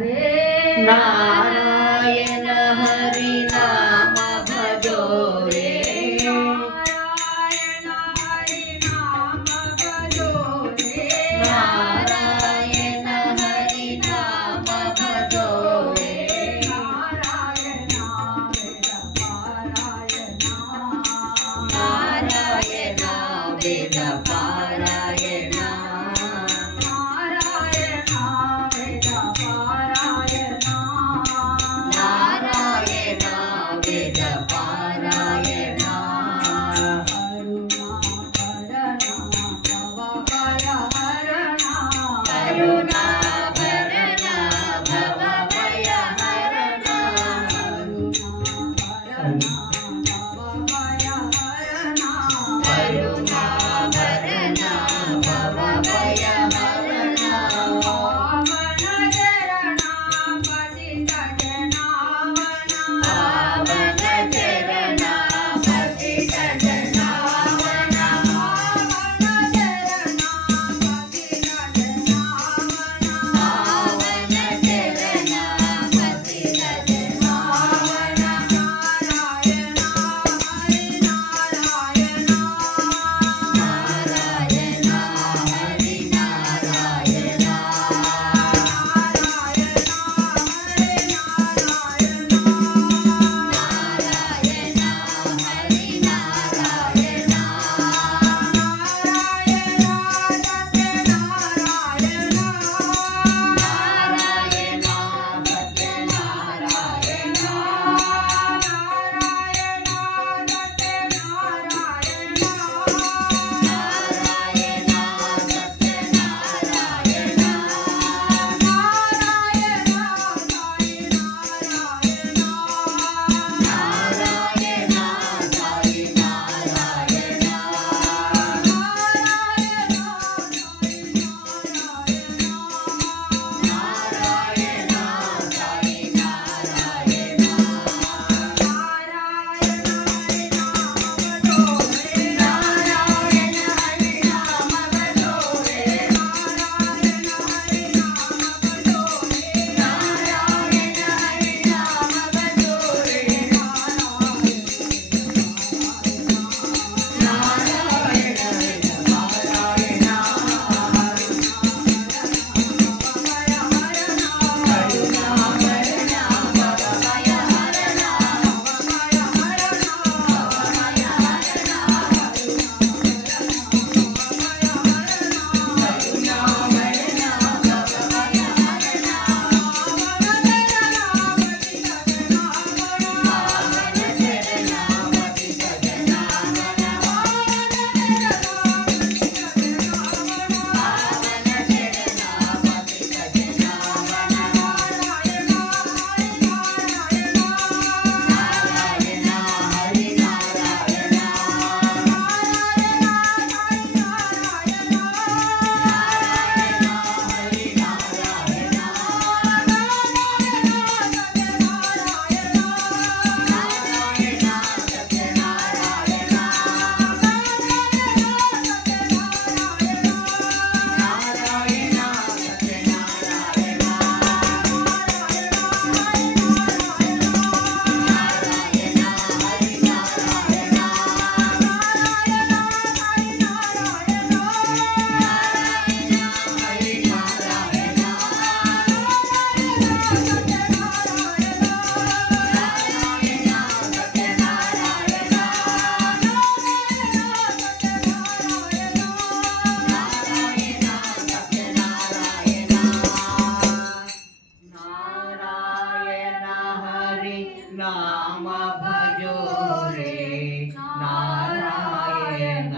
रे नारायण हरि नाम भजो रे नारायण हरि नाम भजो रे नारायण हरि नाम भजो रे नारायण वेद पारायण नारायण वेद पारायण नारायण वेद पारायण नारायण वेद पारायण करुणा भरण भव भय हरण करुणा भरण भव भय हरण पावन चरण पतित जनावन पावन चरण पतित जनावन नारायण हरि नारायण नारायण हरि नारायण नारायण सत्यनारायण नारायण सत्यनारायण नारायण साई नारायण नारायण साई नारायण नारायण हरि नाम भजो रे नारायण हरि नाम भजो रे नारायण वेद पारायण करुणा भरण भव भय हरण करुणा भरण भव भय हरण पावन चरण पतित जनावन पावन चरण पतित जनावन नारायण हरि नारायण नारायण हरि नारायण नारायण सत्यनारायण नारायण सत्यनारायण नारायण हरि नारायण नारायण हरि नारायण नारायण सत्यनारायण नारायण सत्यनारायण नारायण हरि नाम भजो रे नारायण